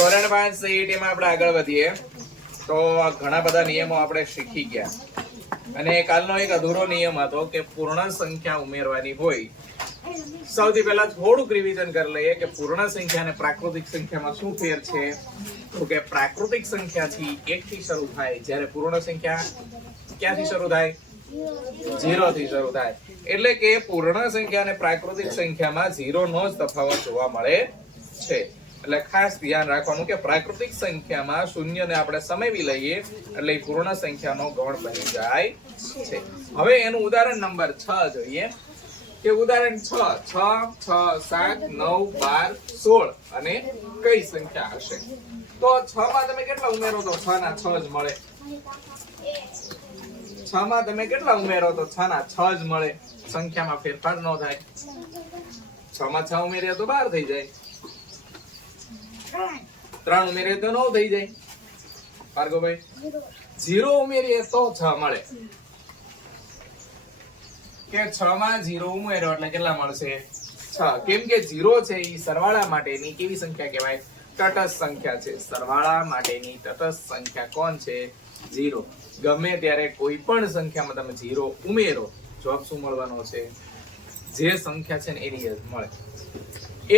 ધોરણ 5 CET માં આપણે આગળ વધીએ તો ઘણા બધા નિયમો આપણે શીખી ગયા અને કાલનો એક અધૂરો નિયમ હતો કે પૂર્ણ સંખ્યા ઉમેરવાની હોય. સૌથી પહેલા થોડુંક રિવિઝન કરી લઈએ કે પૂર્ણ સંખ્યા અને પ્રાકૃતિક સંખ્યામાં શું ફેર છે. તો કે પ્રાકૃતિક સંખ્યાથી 1 થી શરૂ થાય જ્યારે પૂર્ણ સંખ્યા ક્યાંથી શરૂ થાય? 0 થી શરૂ થાય. એટલે કે પૂર્ણ સંખ્યા અને પ્રાકૃતિક સંખ્યામાં 0 નો જ તફાવત જોવા મળે છે. એટલે ખાસ ધ્યાન રાખવાનું કે પ્રાકૃતિક સંખ્યામાં શૂન્યને આપણે સમાવી લઈએ એટલે પૂર્ણ સંખ્યાનો ગણ બની જાય છે. હવે એનું ઉદાહરણ નંબર 6 જોઈએ કે ઉદાહરણ 6 6 7 9 12 16 અને કઈ સંખ્યા હશે? તો 6 માં તમે કેટલા ઉમેરો તો 6 ના 6 જ મળે. 6 માં તમે કેટલા ઉમેરો તો 6 ના 6 જ મળે. સંખ્યામાં ફેરફાર ન થાય. 6 માં 6 ઉમેરીએ તો 12 થઈ જાય. 3 ઉમેરીએ તો 9 થઈ જાય. ભાર્ગવભાઈ 0 ઉમેરીએ તો 6 મળે કે 6 માં 0 ઉમેરો એટલે કેટલા મળશે? 6. કેમ કે 0 છે એ સરવાળા માટેની કેવી સંખ્યા કહેવાય? તટસ્થ સંખ્યા છે. સરવાળા માટેની તટસ્થ સંખ્યા કોણ છે? 0. ગમે ત્યારે કોઈ પણ સંખ્યામાં તમે 0 ઉમેરો જવાબ શું મળવાનો છે? જે સંખ્યા છે ને એની જ મળે.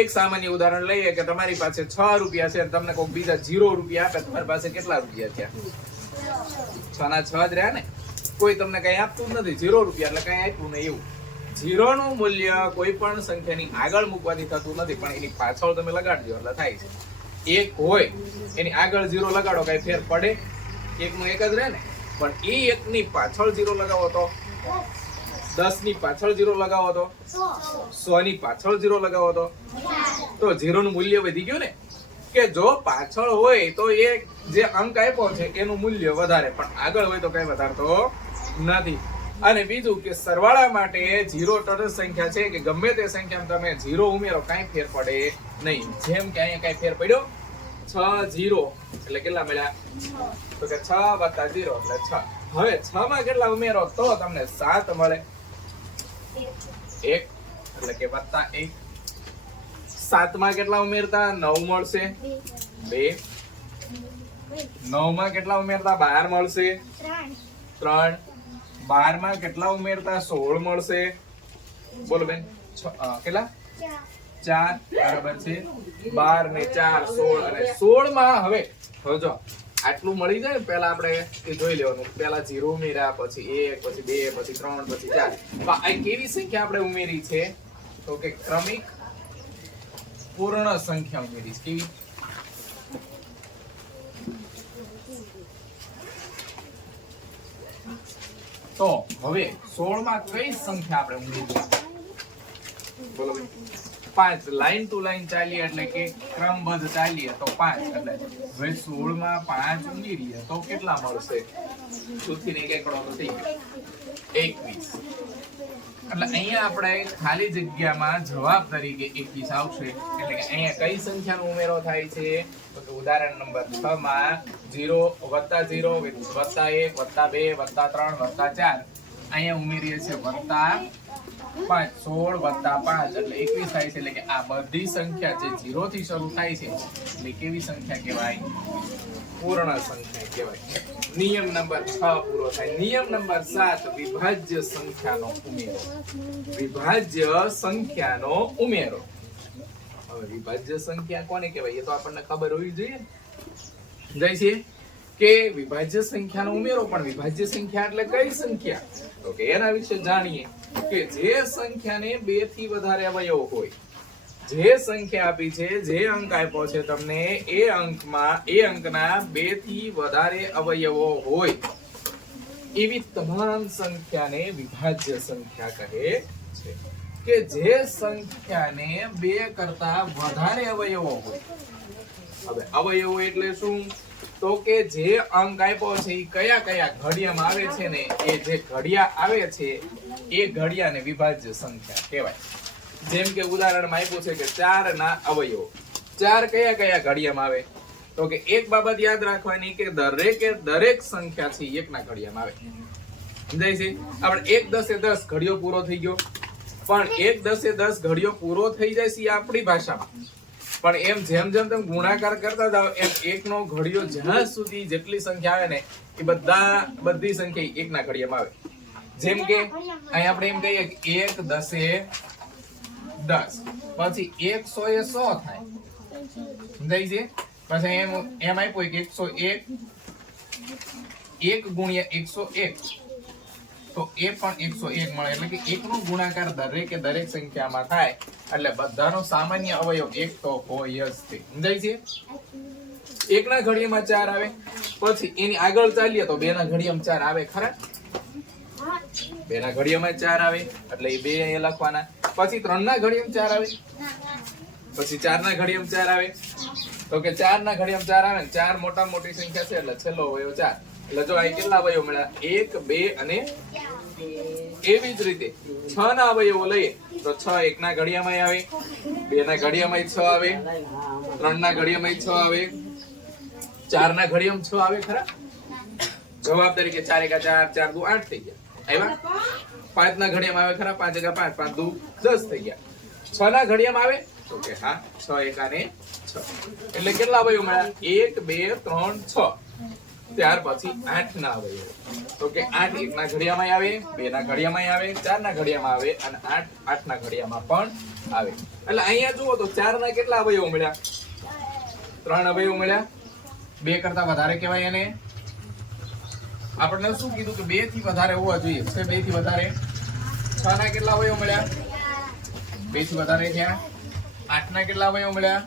એક સામાન્ય ઉદાહરણ લઈએ કે તમારી પાસે 6 રૂપિયા છે અને તમને કોઈ બીજા 0 રૂપિયા આપે, તમારી પાસે કેટલા રૂપિયા થયા? 6 ના 6 જ રહ્યા ને. કોઈ તમને કઈ આપતું જ નથી. 0 રૂપિયા એટલે કઈ આપ્યું નહીં એવું. 0 નું મૂલ્ય કોઈ પણ સંખ્યાની આગળ મૂકવાથી થતું નથી, પણ એની પાછળ તમે લગાડજો એટલે થાય છે. 1 હોય એની આગળ 0 લગાડો કઈ ફેર પડે? 1 નું 1 જ રહે ને. પણ એ 1 ની પાછળ 0 લગાવો તો 10 ની પાછળ 0 લગાવો તો 100 ની પાછળ 0 લગાવો તો 0 નું મૂલ્ય વધી ગયું ને. કે જો પાછળ હોય તો એ જે અંક આપ્યો છે એનું મૂલ્ય વધારે, પણ આગળ હોય તો કઈ વધારતો નથી. અને બીજું કે સરવાળા માટે 0 તટસ્થ સંખ્યા છે કે ગમે તે સંખ્યામાં તમે 0 ઉમેરો કઈ ફેર પડે નહીં. જેમ કે અહીંયા કઈ ફેર પડ્યો 6 0 એટલે કેટલા મળ્યા? તો કે 6 + 0 એટલે 6. હવે 6 માં કેટલા ઉમેરો તો તમને 7 મળે. 1 એટલે કે +1. 7 માં કેટલા ઉમેરતા? 9 મળશે. 2. 9 માં કેટલા ઉમેરતા? 12 મળશે. 3. 12 માં કેટલા ઉમેરતા? 16 મળશે. બોલો બેન કેટલા? 4 બરાબર છે. 12 ને 4 16 અને 16 માં હવે જો આટલું મળી જાય ને પહેલા આપણે એ જોઈ લેવાનું. પહેલા 0 ઉમેર્યા, પછી 1, પછી 2, પછી 3, પછી 4. તો આ કેવી સંખ્યા આપણે ઉમેરી છે? તો કે ક્રમિક પૂર્ણ સંખ્યા ઉમેરી છે. કેવી? તો હવે 16 માં કઈ સંખ્યા આપણે ઉમેરી? બોલો 5. લાઈન ટુ લાઈન ચાલીએ એટલે કે ક્રમબદ્ધ ચાલીએ તો 5. એટલે હવે 16 માં 5 ઉમેરીએ તો કેટલા મળશે? સુથી ને એકડો તો થઈ ગયો 21. એટલે અહીંયા આપણે ખાલી જગ્યામાં જવાબ તરીકે 21 આવશે. એટલે કે અહીંયા કઈ સંખ્યાનો ઉમેરો થાય છે? તો કે ઉદાહરણ નંબર 6 માં 0 + 0 + 1 + 2 + 3 + 4 અહીંયા ઉમેરીએ છે +5. 16 + 5 એટલે 21 થાય છે. એટલે કે આ બધી સંખ્યા જે 0 થી શરૂ થાય છે એટલે કેવી સંખ્યા કહેવાય? પૂર્ણ સંખ્યા કહેવાય. નિયમ નંબર 6 પૂરો થાય. નિયમ નંબર 7 વિભાજ્ય સંખ્યાનો ઉમેરો. વિભાજ્ય સંખ્યાનો ઉમેરો. હવે વિભાજ્ય સંખ્યા કોને કહેવાય એ તો આપણને ખબર હોવી જોઈએ. જાય છે કે વિભાજ્ય સંખ્યાનો ઉમેરો. પણ વિભાજ્ય સંખ્યા એટલે કઈ સંખ્યા? તો કે એના વિશે જાણીએ કે જે સંખ્યાને 2 થી વધારે અવયવ હોય. જે સંખ્યા આપી છે, જે અંક આપ્યો છે તમને, એ અંકના 2 થી વધારે અવયવો હોય એવી તમામ સંખ્યાને વિભાજ્ય સંખ્યા કહે છે. કે જે સંખ્યાને 2 કરતા વધારે અવયવો હોય. હવે અવયવો એટલે શું? તો કે જે અંક આપ્યો છે એ કયા કયા ઘડિયામાં આવે છે ને એ જે ઘડિયા આવે છે એ ઘડિયાને વિભાજ્ય સંખ્યા કહેવાય. જેમ કે ઉદાહરણમાં આપ્યું છે કે 4 ના અવયવો. 4 કયા કયા ઘડિયામાં આવે? તો કે એક બાબત યાદ રાખવાની કે દરેક સંખ્યા છે 1 ના ઘડિયામાં આવે. સમજાય છે? આપણે 1 10 એ 10 ઘડિયો પૂરો થઈ ગયો. પણ 1 10 એ 10 ઘડિયો પૂરો થઈ જાય છે આપણી ભાષામાં. પણ એમ જેમ જેમ તમે ગુણાકાર કરતા જાઓ એમ એકનો ઘડિયો જ્યાં સુધી જેટલી સંખ્યા આવે ને એ બધી સંખ્યા એકના ઘડિયામાં આવે. જેમ કે અહીં આપણે એમ કહીએ કે 1 10 10, પછી 100 એ 100 થાય, સમજાય છે? પછી એમ આપ્યું કે 101 1 ગુણ્યા 101, તો એ પણ 101 મળે. એટલે કે એકનો ગુણાકાર દરેક સંખ્યામાં થાય એટલે બધાનો સામાન્ય અવયવ એક તો હોય જ તે. સમજાય છે? એકના ઘડિયામાં 4 આવે, પછી એની આગળ ચાલીએ તો બેના ઘડિયામાં 4 આવે ખરા? બેના ઘડિયામાં 4 આવે એટલે એ બે અહીંયા લખવાના. પછી 3 ના ઘડિયામાં 4 આવે, પછી 4 ના ઘડિયામાં 4 આવે, તો કે 4 ના ઘડિયામાં 4 આવે ને 4 મોટા મોટી સંખ્યા છે એટલે છેલ્લો અવયવ 4. એટલે જો અહીં કેટલા અવયવ મળ્યા? 1 2 અને એવી જ રીતે 6 ના અવયવો લઈએ તો 6 એક ના ઘડિયામાં આવે, 2 ના ઘડિયામાં 6 આવે, 3 ના ઘડિયામાં 6 આવે, 4 ના ઘડિયામાં 6 આવે ખરા? જવાબ તરીકે 4 1 4 4 2 8 થઈ ગયા. આવ્યા? 5 ના ઘડિયામાં આવે ખરા? 5 1 5 5 2 10 થઈ ગયા. 6 ના ઘડિયામાં આવે તો કે હા 6 1 અને 6. એટલે કેટલા અવયવ મળ્યા? 1 2 3 6. ત્યાર પછી 8 ના અવયવ તો કે 8 1 ના ઘડિયામાં આવે, 2 ના ઘડિયામાં આવે, 4 ના ઘડિયામાં આવે અને 8 ના ઘડિયામાં પણ આવે. એટલે અહીંયા જુઓ તો 4 ના કેટલા અવયવ મળ્યા? 3 અવયવ મળ્યા. 2 કરતા વધારે કહેવાય એને. આપણને શું કીધું કે 2 થી વધારે હોવા જોઈએ છે? 2 થી વધારે. 6 ના કેટલા અવયવ મળ્યા? 2 થી વધારે થયા. 8 ના કેટલા અવયવ મળ્યા?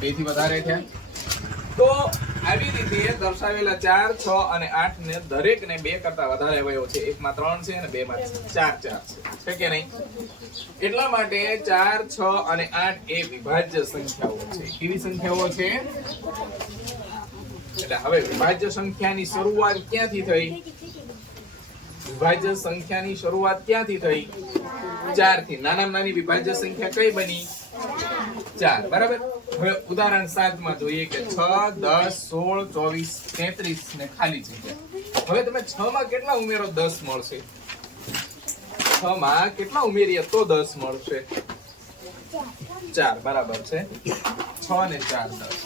2 થી વધારે થયા. તો આવી રીતે દર્શાવેલા 4 6 અને 8 ને દરેકને 2 કરતા વધારે અવયવ છે. એકમાં 3 છે અને 2 માં 4 છે કે નહીં? એટલા માટે 4 6 અને 8 એ વિભાજ્ય સંખ્યાઓ છે. કેવી સંખ્યાઓ છે? એટલે હવે વિભાજ્ય સંખ્યાની શરૂઆત ક્યાંથી થઈ? વિભાજ્ય સંખ્યાની શરૂઆત ક્યાંથી થઈ? 4 થી. નાનામાં નાની વિભાજ્ય સંખ્યા કઈ બની? 4. બરાબર. હવે ઉદાહરણ 7 માં જોઈએ કે 6 10 16 24 33 ને ખાલી જગ્યા. હવે તમે 6 માં કેટલા ઉમેરો 10 મળશે? 6 માં કેટલા ઉમેરીએ તો 10 મળશે? 4. બરાબર છે. 6 ને 4 10.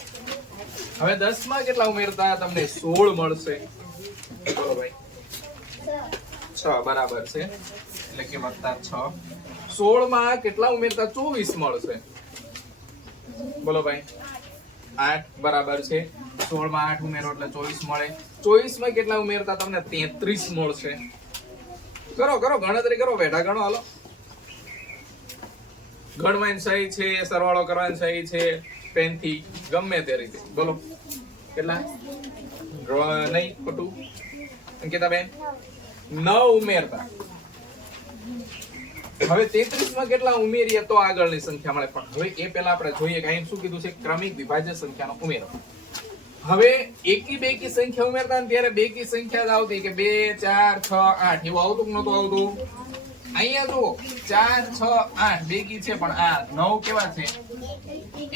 હવે 10 માં કેટલા ઉમેરતા તમને 16 મળશે? બોલો ભાઈ. 6. બરાબર છે. એટલે કે વત્તા 6. 16 માં કેટલા ઉમેરતા 24 મળશે? બોલો ભાઈ. 8. બરાબર છે. 16 માં 8 ઉમેરો એટલે 24 મળે. 24 માં કેટલા ઉમેરતા તમને 33 મળશે? કરો ગણતરી કરો, બેઠા ગણો. હાલો, ગણવાની સહી છે, સરવાળો કરવાની સહી છે, પેન થી ગમે તે રીતે બોલો. કેટલા? નહીં ખોટું. અંકિતા બેન 9 ઉમેરતા. હવે 33 માં કેટલા ઉમેરીએ તો આગળની સંખ્યા મળે? પણ હવે એ પહેલા આપણે જોઈએ કે અહીં શું કીધું છે? ક્રમિક વિભાજ્ય સંખ્યાનો ઉમેરો. હવે એકી બેકી સંખ્યા ઉમેરતા ને ત્યારે બેકી સંખ્યા જ આવતી કે 2 4 6 8 એવું આવતું કે નતું આવતું? અહીંયા જુઓ 4 6 8 બેકી છે પણ આ 9 કેવા છે?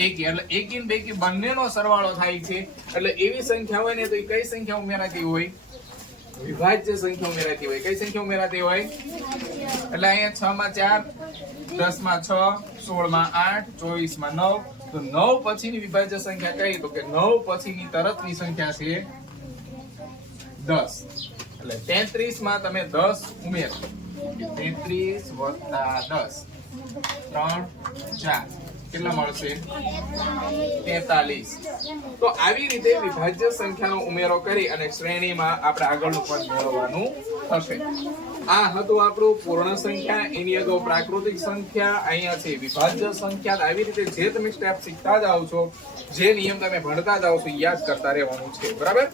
એકી. એટલે એકી ને બેકી બંનેનો સરવાળો થાય છે. એટલે એવી સંખ્યા હોય ને તો એ કઈ સંખ્યા ઉમેરાતી હોય? વિભાજ્ય સંખ્યા ઉમેરાતી હોય. કઈ સંખ્યા ઉમેરાતી હોય? એટલે અહીંયા 6 માં 4, 10 માં 6, 16 માં 8, 24 માં 9. તો 9 પછીની વિભાજ્ય સંખ્યા કઈ? તો કે 9 પછીની તરતની સંખ્યા છે 10. એટલે 33 માં તમે 10 ઉમેરો. 33 વત્તા 10 3 4 કેટલા મળશે? 43. તો આવી રીતે વિભાજ્ય સંખ્યાનો ઉમેરો કરી અને શ્રેણીમાં આપણે આગળનું પદ મેળવવાનું થશે. આ હતું આપણું પૂર્ણ સંખ્યા, એની અગાઉ પ્રાકૃતિક સંખ્યા, અહીંયા છે વિભાજ્ય સંખ્યા. આવી રીતે જે તમે સ્ટેપ શીખતા જાઓ છો, જે નિયમ તમે ભણતા જાઓ છો, યાદ કરતા રહેવાનું છે. બરાબર.